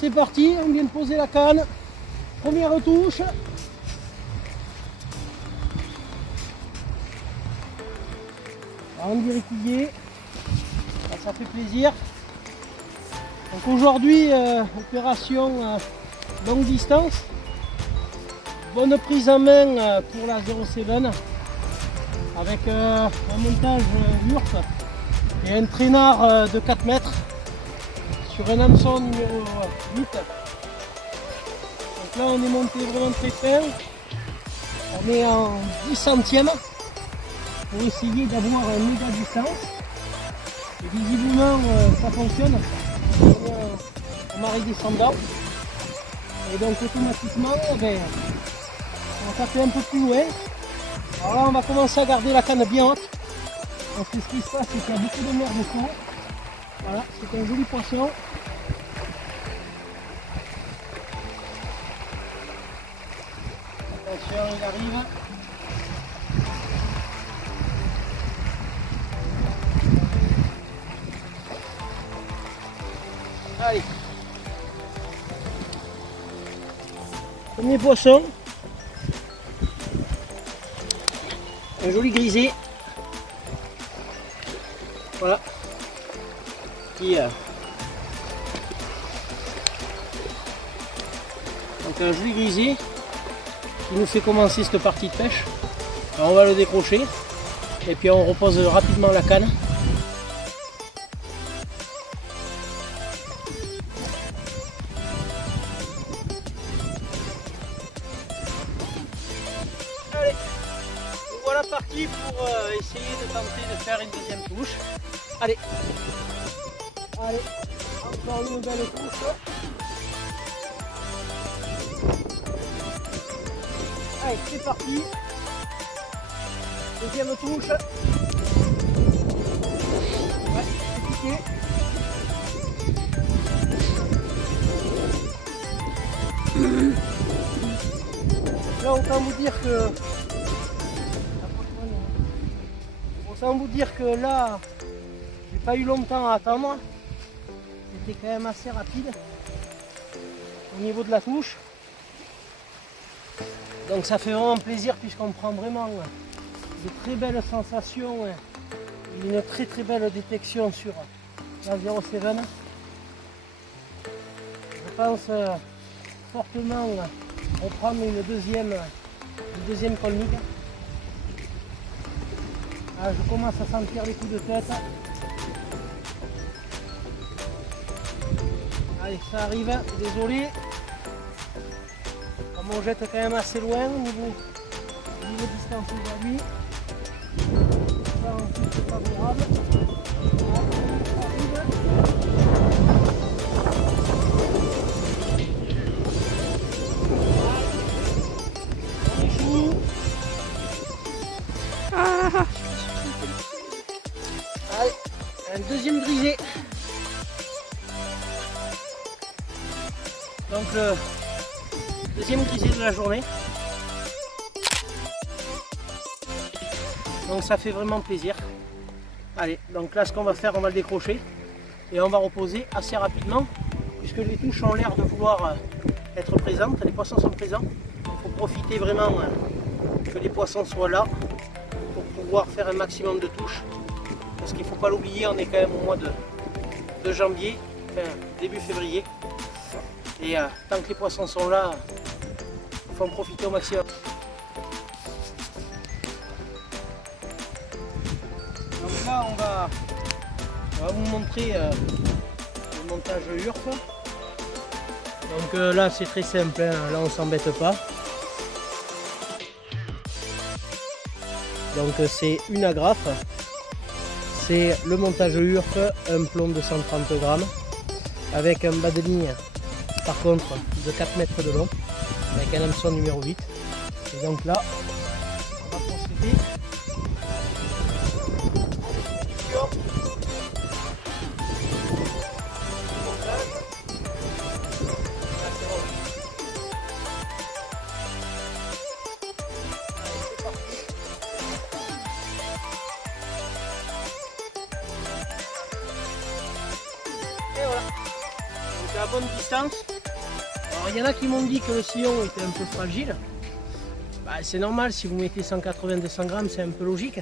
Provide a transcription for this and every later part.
c'est parti, on vient de poser la canne. Première touche. On dirait qu'il y est. Ça fait plaisir. Donc aujourd'hui, opération longue distance. Bonne prise en main pour la 07 avec un montage URF et un traînard de 4 mètres sur un hameçon numéro 8. Donc là on est monté vraiment très fin. On est en 10 centièmes pour essayer d'avoir un méga distance. Et visiblement ça fonctionne. On est en marée descendant. Et donc automatiquement, ça fait un peu plus loin. Alors là on va commencer à garder la canne bien haute. Parce que ce qui se passe c'est qu'il y a beaucoup de mer de fond. Voilà, c'est un joli poisson. Attention, il arrive. Allez. Premier poisson. Un joli grisé. Voilà. Donc un joli grisé qui nous fait commencer cette partie de pêche. Alors on va le décrocher et puis on repose rapidement la canne. Allez, nous voilà partis pour essayer de tenter de faire une deuxième touche. Allez, allez, encore une belle touche. Allez, c'est parti. Deuxième touche. Ouais, c'est piqué. Là, autant vous dire que là, j'ai pas eu longtemps à attendre. C'était quand même assez rapide au niveau de la touche. Donc ça fait vraiment plaisir puisqu'on prend vraiment de très belles sensations et une très belle détection sur la 07. Je pense fortement reprendre une deuxième colnique. Ah, je commence à sentir les coups de tête. Allez, ça arrive, désolé. On jette quand même assez loin au niveau distance aujourd'hui. Ça ensuite c'est favorable. On échoue. Allez, un deuxième grisé. Donc le deuxième grisé de la journée. Donc ça fait vraiment plaisir. Allez, donc là ce qu'on va faire, on va le décrocher et on va reposer assez rapidement puisque les touches ont l'air de vouloir être présentes, les poissons sont présents. Il faut profiter vraiment que les poissons soient là pour pouvoir faire un maximum de touches. Parce qu'il ne faut pas l'oublier, on est quand même au mois de janvier, enfin début février. Et tant que les poissons sont là, il faut en profiter au maximum. Donc là on va vous montrer le montage URF. Donc là c'est très simple, hein. Là on s'embête pas. Donc c'est une agrafe, c'est le montage URF, un plomb de 130 grammes avec un bas de ligne par contre de 4 mètres de long avec un hameçon numéro 8. Et donc là on va procéder. bonne distance. Alors il y en a qui m'ont dit que le sillon était un peu fragile. Bah, c'est normal, si vous mettez 180-200 grammes, c'est un peu logique.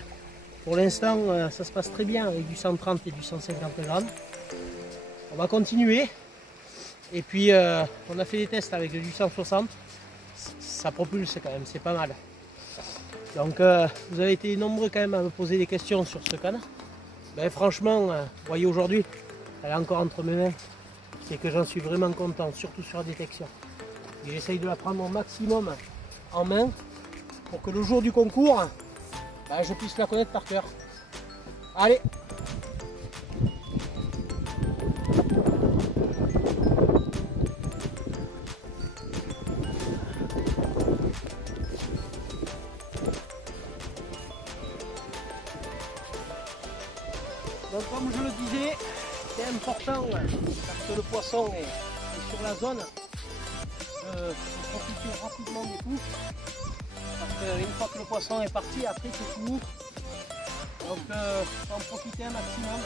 Pour l'instant, ça se passe très bien avec du 130 et du 150 grammes. On va continuer. Et puis on a fait des tests avec du 160. Ça propulse quand même, c'est pas mal. Donc vous avez été nombreux quand même à me poser des questions sur ce canne. Ben, franchement, vous voyez aujourd'hui, elle est encore entre mes mains. C'est que j'en suis vraiment content, surtout sur la détection. Et j'essaye de la prendre au maximum en main pour que le jour du concours, ben, je puisse la connaître par cœur. Allez! Donc comme je le disais, c'est important, parce que le poisson est sur la zone, de profiter rapidement des coups. Parce qu'une fois que le poisson est parti, après c'est fini. Donc faut en profiter un maximum.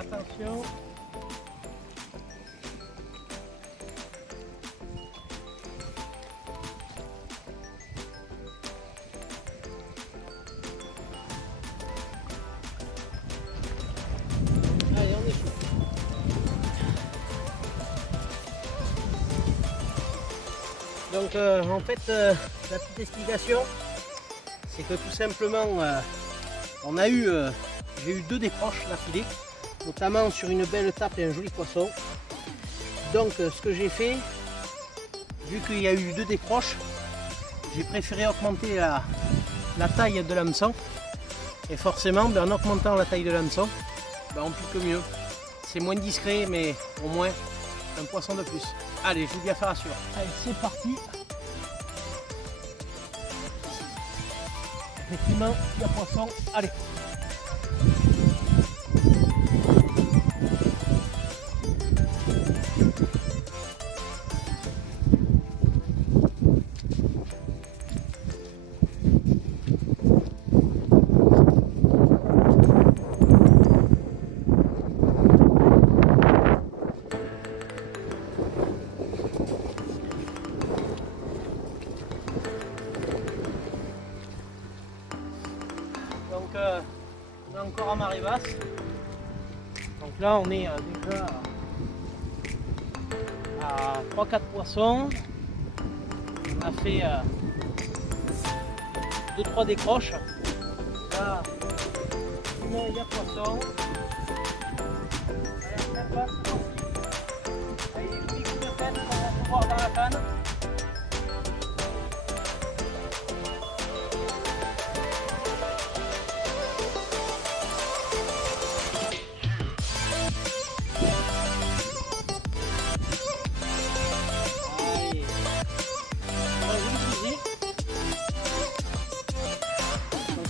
Attention. Allez, on est chaud. Donc en fait, la petite explication, c'est que tout simplement, j'ai eu 2 décroches d'affilée, notamment sur une belle tape et un joli poisson. Donc ce que j'ai fait, vu qu'il y a eu 2 décroches, j'ai préféré augmenter la taille de l'hameçon. Et forcément, en augmentant la taille de l'hameçon, on pique mieux. C'est moins discret, mais au moins un poisson de plus. Allez, je vous dis à faire sûr. Allez, c'est parti. Effectivement, il y a poisson. Allez. Donc on est encore à marée basse. Donc là on est déjà à 3-4 poissons. On a fait 2-3 décroches. Là il y a poisson. Allez, joli coup de tête qu'on va pouvoir dans la canne.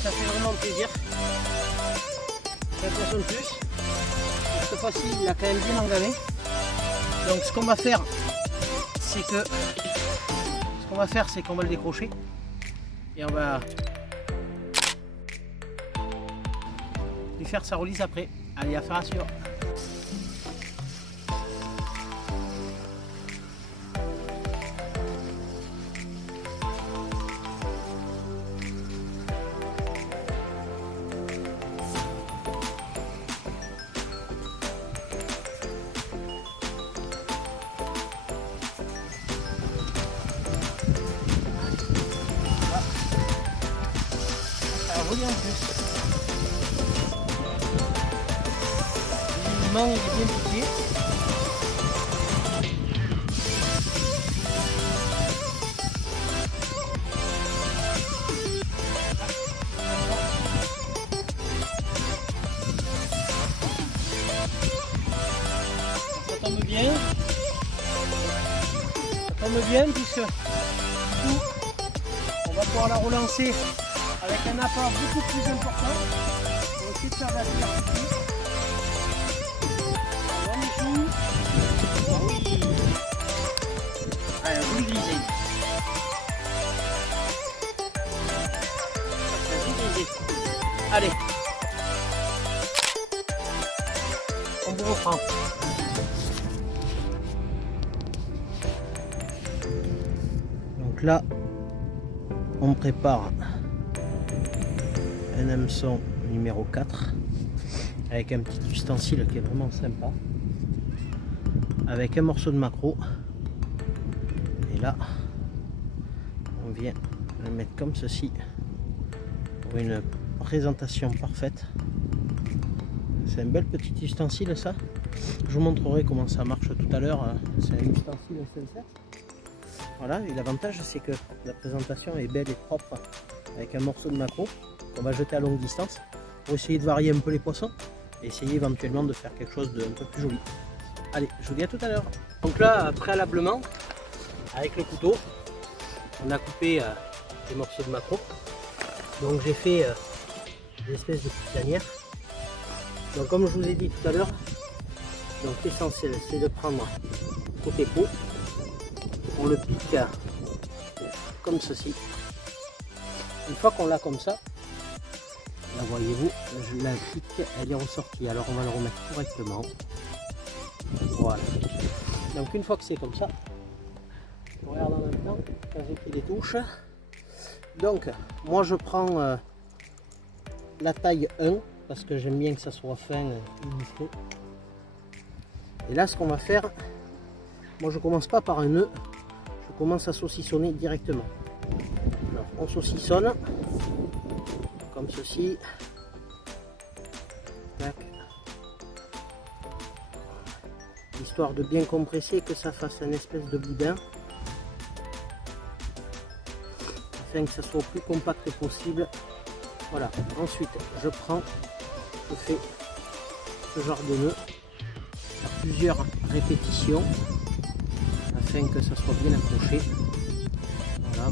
Ça fait vraiment plaisir. C'est un poisson de plus. Cette fois-ci, il a quand même bien engavé. Donc ce qu'on va faire, c'est qu'on va le décrocher et on va lui faire sa release après. Allez, à faire à suivre. En plus. Le mangue est bien piqué. Ça tombe bien. tombe bien puisque du coup, on va pouvoir la relancer avec un apport beaucoup plus important. On va essayer de faire de la diversité. Ah oui. Allez, vous le grisez. Allez. On vous reprend. Donc là, on prépare un hameçon numéro 4 avec un petit ustensile qui est vraiment sympa, avec un morceau de maquereau, et là on vient le mettre comme ceci pour une présentation parfaite. C'est un bel petit ustensile ça, je vous montrerai comment ça marche tout à l'heure. C'est un ustensile SNCF. Voilà, et l'avantage c'est que la présentation est belle et propre avec un morceau de maquereau qu'on va jeter à longue distance pour essayer de varier un peu les poissons et essayer éventuellement de faire quelque chose d'un peu plus joli. Allez, je vous dis à tout à l'heure. Donc là, préalablement, avec le couteau, on a coupé des morceaux de maquereau. Donc j'ai fait des espèces de petites lanières. Donc comme je vous ai dit tout à l'heure, donc l'essentiel c'est de prendre côté peau. On le pique comme ceci. Une fois qu'on l'a comme ça, là voyez-vous, la pique elle est ressortie. Alors on va le remettre correctement. Voilà. Donc une fois que c'est comme ça, je regarde en même temps quand j'ai pris les touches. Donc moi je prends la taille 1 parce que j'aime bien que ça soit fin et discret. Et là ce qu'on va faire, moi je commence pas par un nœud. Je commence à saucissonner directement. Alors, on saucissonne comme ceci. Tac. Histoire de bien compresser, que ça fasse une espèce de boudin, afin que ça soit le plus compact possible. Voilà. Ensuite, je fais ce genre de nœud à plusieurs répétitions, afin que ça soit bien accroché. Voilà.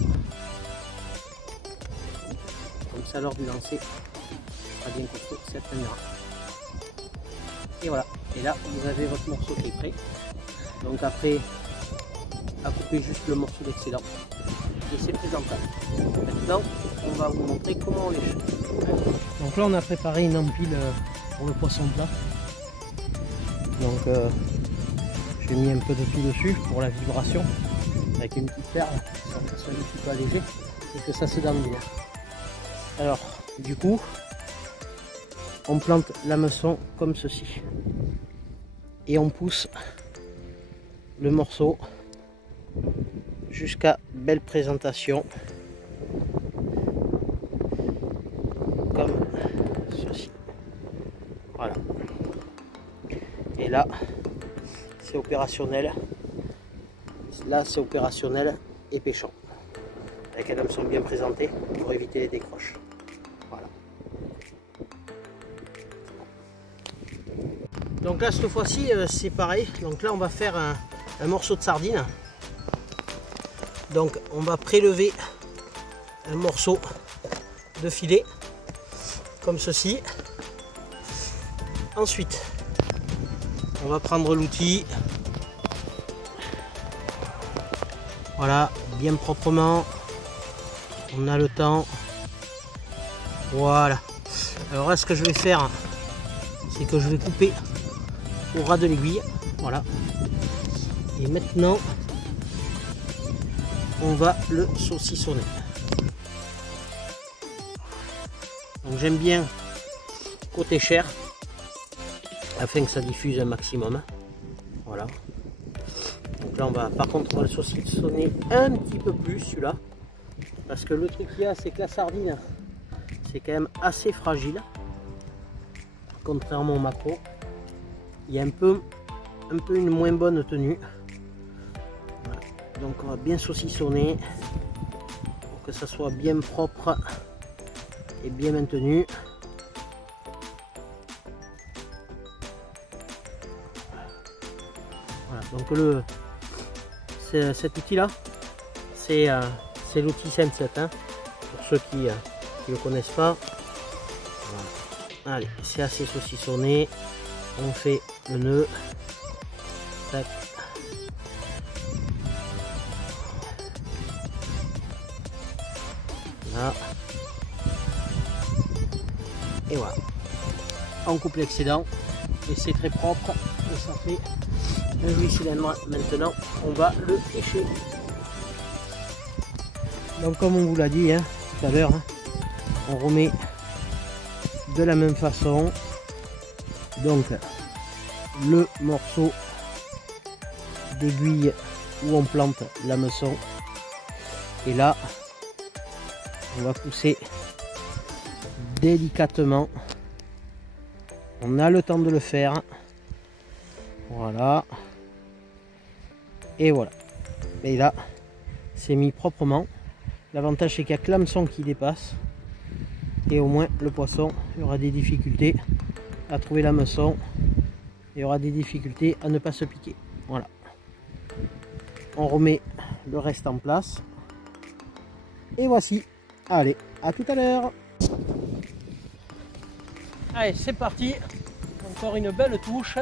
Comme ça, lors du lancer, ça sera bien costaud, ça tiendra. Et voilà. Et là, vous avez votre morceau qui est prêt. Donc après, à couper juste le morceau d'excédent. Et c'est présentable. Maintenant, on va vous montrer comment on les jette. Donc là, on a préparé une empile pour le poisson plat. Donc j'ai mis un peu de tout dessus pour la vibration, avec une petite perle, pour que ça soit un petit peu allégé et que ça se donne bien. Alors du coup, on plante l'hameçon comme ceci et on pousse le morceau jusqu'à belle présentation comme ceci. Voilà. Et là, c'est opérationnel. Là, c'est opérationnel et pêchant. Avec un hameçon bien présenté pour éviter les décroches. Voilà. Donc là, cette fois-ci, c'est pareil. Donc là, on va faire un morceau de sardine. Donc, on va prélever un morceau de filet, comme ceci. Ensuite, on va prendre l'outil, voilà, bien proprement, on a le temps, voilà. Alors là, ce que je vais faire, c'est que je vais couper au ras de l'aiguille, voilà. Et maintenant, on va le saucissonner. Donc j'aime bien côté chair, afin que ça diffuse un maximum. Voilà. Donc là on va, par contre on va le saucissonner un petit peu plus celui-là, parce que le truc qu'il y a, c'est que la sardine c'est quand même assez fragile, contrairement au maquereau. Il y a un peu une moins bonne tenue. Voilà. Donc on va bien saucissonner pour que ça soit bien propre et bien maintenu. Voilà, donc cet outil là, c'est l'outil Senset, hein, pour ceux qui ne le connaissent pas. Voilà. Allez, c'est assez saucissonné, on fait le nœud. Tac. Là. Et voilà, on coupe l'excédent et c'est très propre et ça fait un joli cylindre. Maintenant on va le pêcher. Donc comme on vous l'a dit, hein, tout à l'heure, hein, on remet de la même façon donc le morceau d'aiguille où on plante l'hameçon, et là on va pousser délicatement, on a le temps de le faire, voilà, et voilà, et là c'est mis proprement. L'avantage c'est qu'il y a que l'hameçon qui dépasse, et au moins le poisson, il y aura des difficultés à trouver l'hameçon, il y aura des difficultés à ne pas se piquer. Voilà, on remet le reste en place et voici. Allez, à tout à l'heure. Allez, c'est parti, encore une belle touche.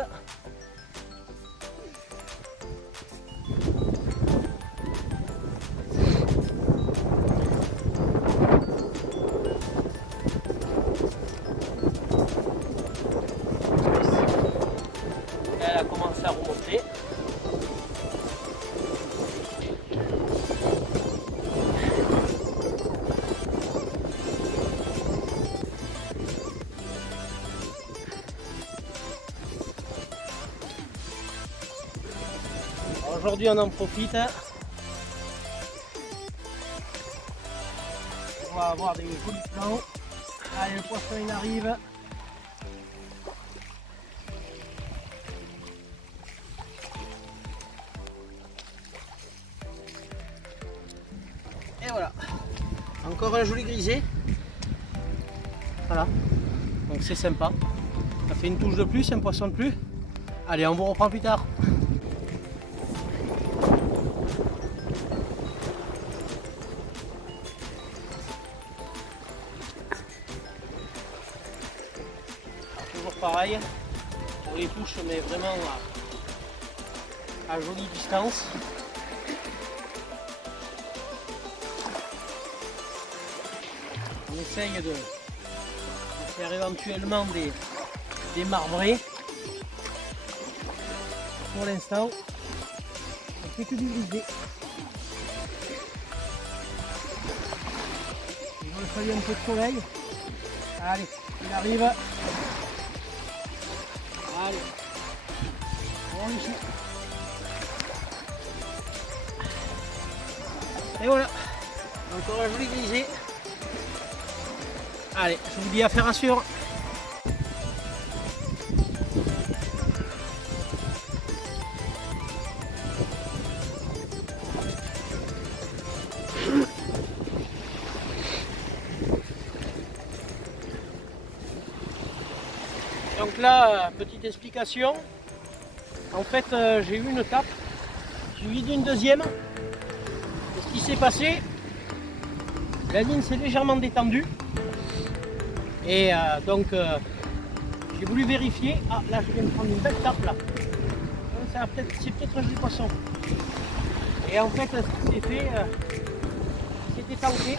Elle a commencé à remonter. Aujourd'hui on en profite, on va avoir des jolis plans. Allez, le poisson il arrive. Et voilà, encore un joli grisé. Voilà, donc c'est sympa, ça fait une touche de plus, un poisson de plus. Allez, on vous reprend plus tard. Pareil pour les touches, mais vraiment à jolie distance. On essaye de faire éventuellement des marbrés. Pour l'instant, on fait que du grisé. Il va falloir un peu de soleil. Allez, il arrive. Allez, on ici. Et voilà, encore un joli grisé. Allez, je vous dis à faire à suivre. Donc là, petite explication, en fait j'ai eu une tape, suivie d'une deuxième. Et ce qui s'est passé, la ligne s'est légèrement détendue. Et donc j'ai voulu vérifier. Ah là je viens de prendre une belle tape là. C'est peut-être un joli poisson. Et en fait ce qui s'est fait, c'était tanké.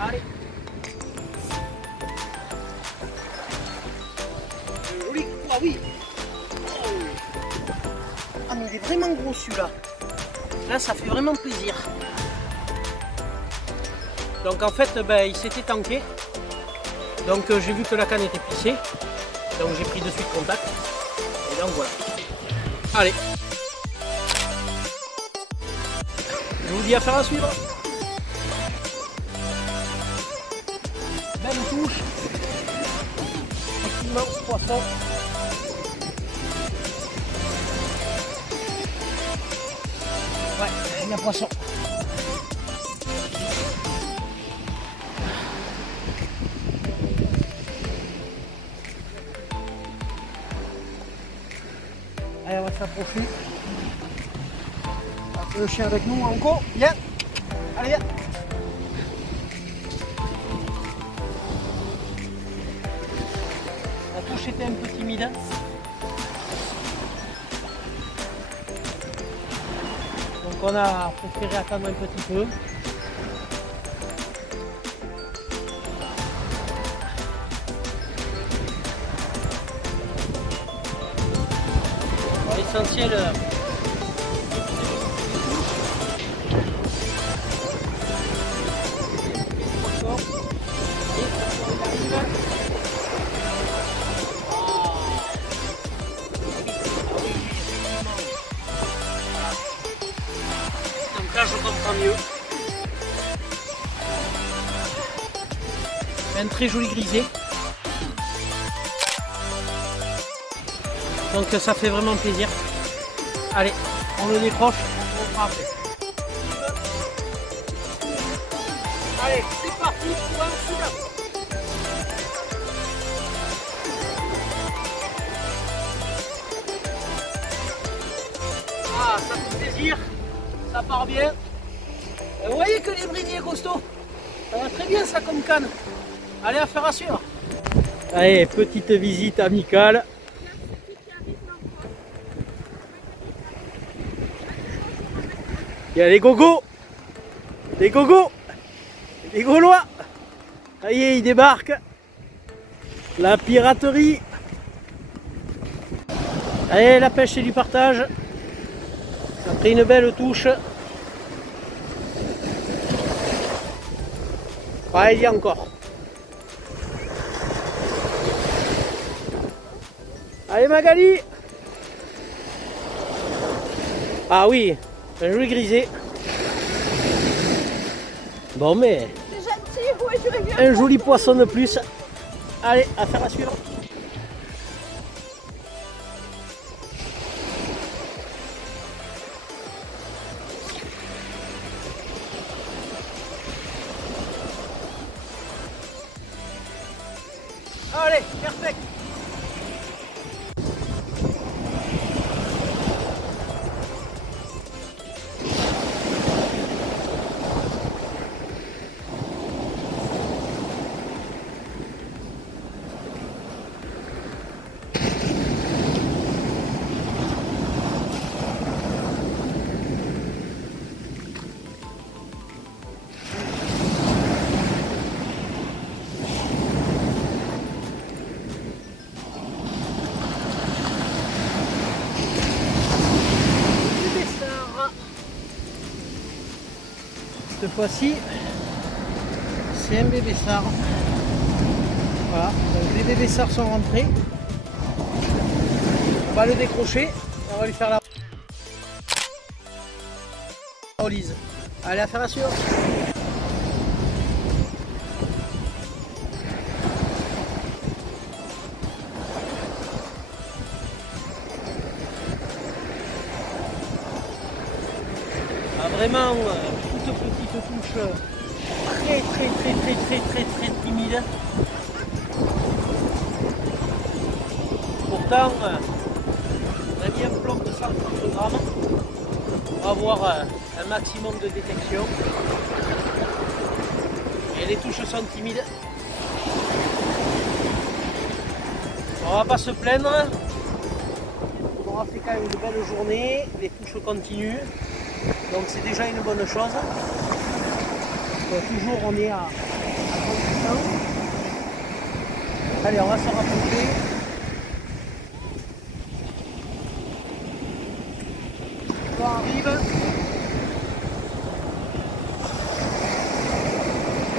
Allez. Ah oui. Ah mais il est vraiment gros celui-là. Là ça fait vraiment plaisir. Donc en fait il s'était tanké. Donc j'ai vu que la canne était plissée. Donc j'ai pris de suite contact. Et donc voilà. Allez. Je vous dis à faire à suivre. Belle touche. Effectivement, poisson. Ouais, il y a poisson. Allez, on va s'approcher. Le chien avec nous, Anko, viens. Allez, viens. La touche était un peu timide. Donc on a préféré attendre un petit peu. L'essentiel, donc là je comprends mieux. Un très joli grisé. Donc ça fait vraiment plaisir. Allez, on le décroche, on fera après. Allez, c'est parti pour un celui-là. Ah, ça fait plaisir, ça part bien. Et vous voyez que les brisiers costauds, ça va très bien ça comme canne. Allez, affaire à suivre. Allez, petite visite amicale. Il y a les gogos, les gaulois. Ça y est, ils débarquent. La piraterie. Allez, la pêche et du partage. Ça a pris une belle touche. Ah, il y a encore. Allez Magali. Ah oui, un joli grisé. Bon mais... un joli poisson de plus. Allez, affaire à suivre. Allez, perfect. Cette fois-ci, c'est un bébé sard. Voilà, donc les bébés sards sont rentrés. On va le décrocher, on va lui faire la relise. Allez, affaire à suivre. Ah, vraiment toute petite touche très timide. Pourtant on a mis un plomb de 130 grammes. On va avoir un maximum de détection. Et les touches sont timides. On va pas se plaindre. On aura fait quand même une belle journée. Les touches continuent. Donc c'est déjà une bonne chose. Toujours on est à condition. Allez, on va se rapprocher. On arrive.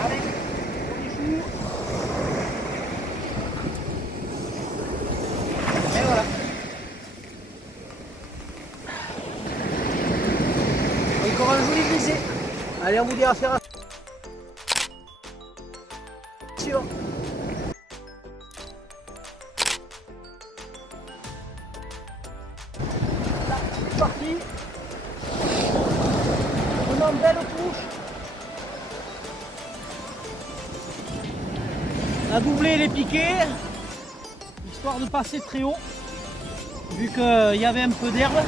Allez, on y joue. Et voilà. Encore un joli grisé. Allez, on vous dit à faire un... Là, c'est parti. On a une belle touche. On a doublé les piquets, histoire de passer très haut, vu qu'il y avait un peu d'herbe.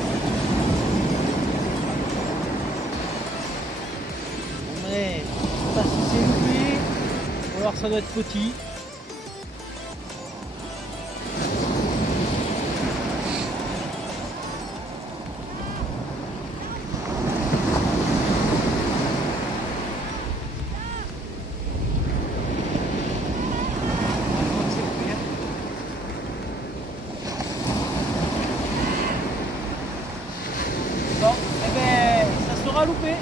Allez, je sais pas si c'est loupé, ou alors ça doit être petit. Bon, eh ben, ça sera loupé.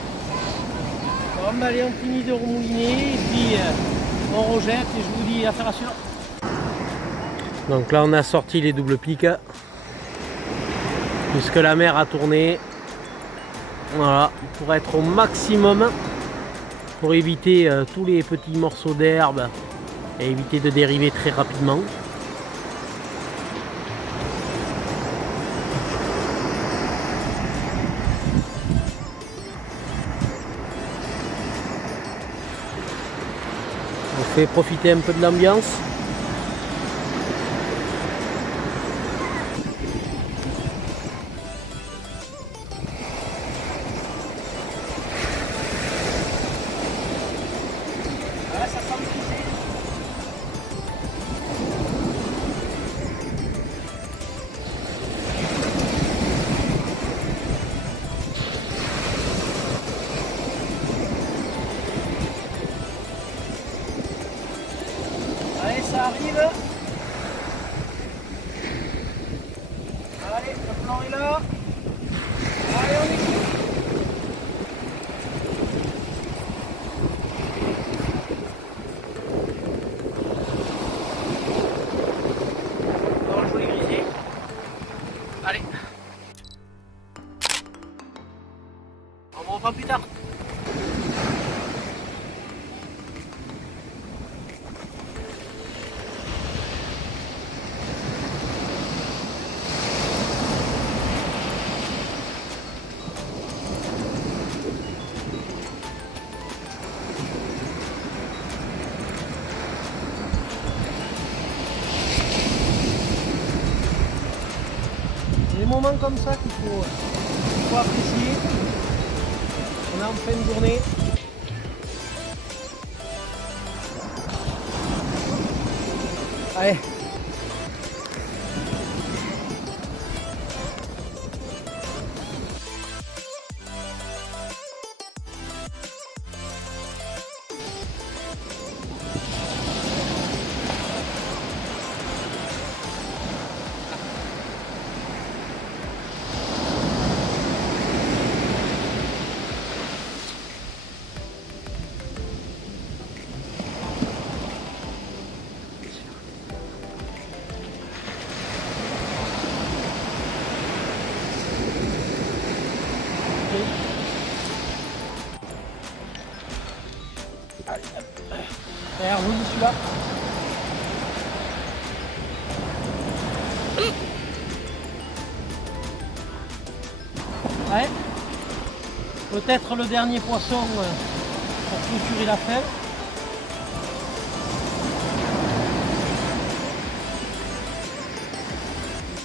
Bon, allez, on finit de remouliner et puis on rejette et je vous dis affaire à suivre. Donc là on a sorti les doubles pics puisque la mer a tourné. Voilà, pour être au maximum, pour éviter tous les petits morceaux d'herbe et éviter de dériver très rapidement. On fait profiter un peu de l'ambiance. Allez, ça arrive. Allez, le plan est là. Allez, on est ici. Dans le joli grisé. Allez. On reprend plus tard. Des moments comme ça qu'il faut apprécier. On est en fin de journée. Allez. Allez, hop. Allez, reroule celui-là. Ouais. Peut-être le dernier poisson pour clôturer la fève.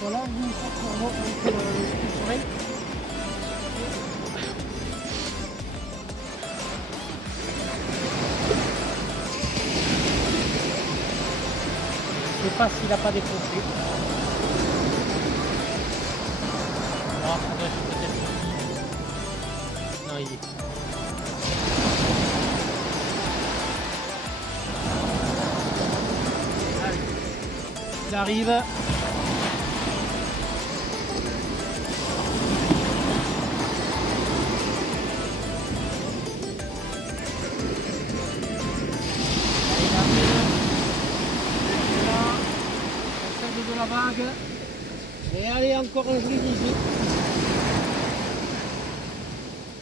Voilà, une fois qu'on remonte le soleil. Je ne sais pas s'il n'a pas décroché. Ah, ça doit être peut-être petit. Non, il est. Allez. Il arrive. De la vague. Et allez, encore un joli grisé.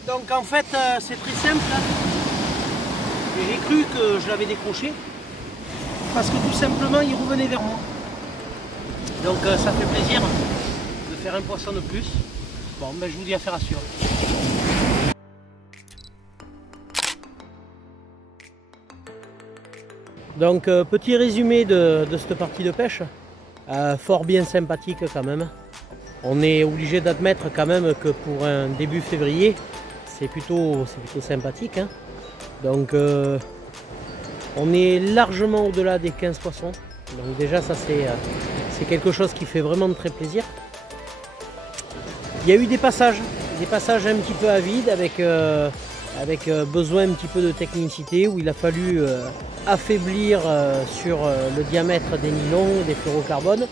Donc en fait c'est très simple. J'ai cru que je l'avais décroché parce que tout simplement il revenait vers moi. Donc ça fait plaisir de faire un poisson de plus. Bon ben je vous dis affaire à suivre. Donc petit résumé de cette partie de pêche. Fort bien sympathique quand même. On est obligé d'admettre quand même que pour un début février, c'est plutôt sympathique. Hein. Donc on est largement au-delà des 15 poissons. Donc déjà ça c'est quelque chose qui fait vraiment très plaisir. Il y a eu des passages un petit peu à vide avec besoin un petit peu de technicité où il a fallu affaiblir sur le diamètre des nylons, des fluorocarbones.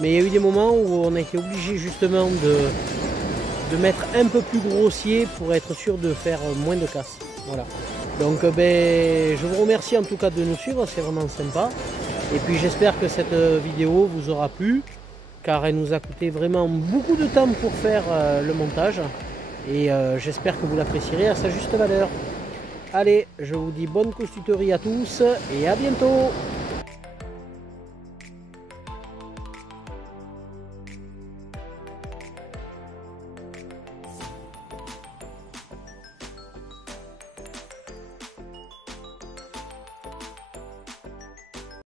Mais il y a eu des moments où on a été obligé justement de mettre un peu plus grossier pour être sûr de faire moins de casse. Voilà. Donc je vous remercie en tout cas de nous suivre, c'est vraiment sympa. Et puis j'espère que cette vidéo vous aura plu, car elle nous a coûté vraiment beaucoup de temps pour faire le montage. Et j'espère que vous l'apprécierez à sa juste valeur. Allez, je vous dis bonne costuterie à tous et à bientôt!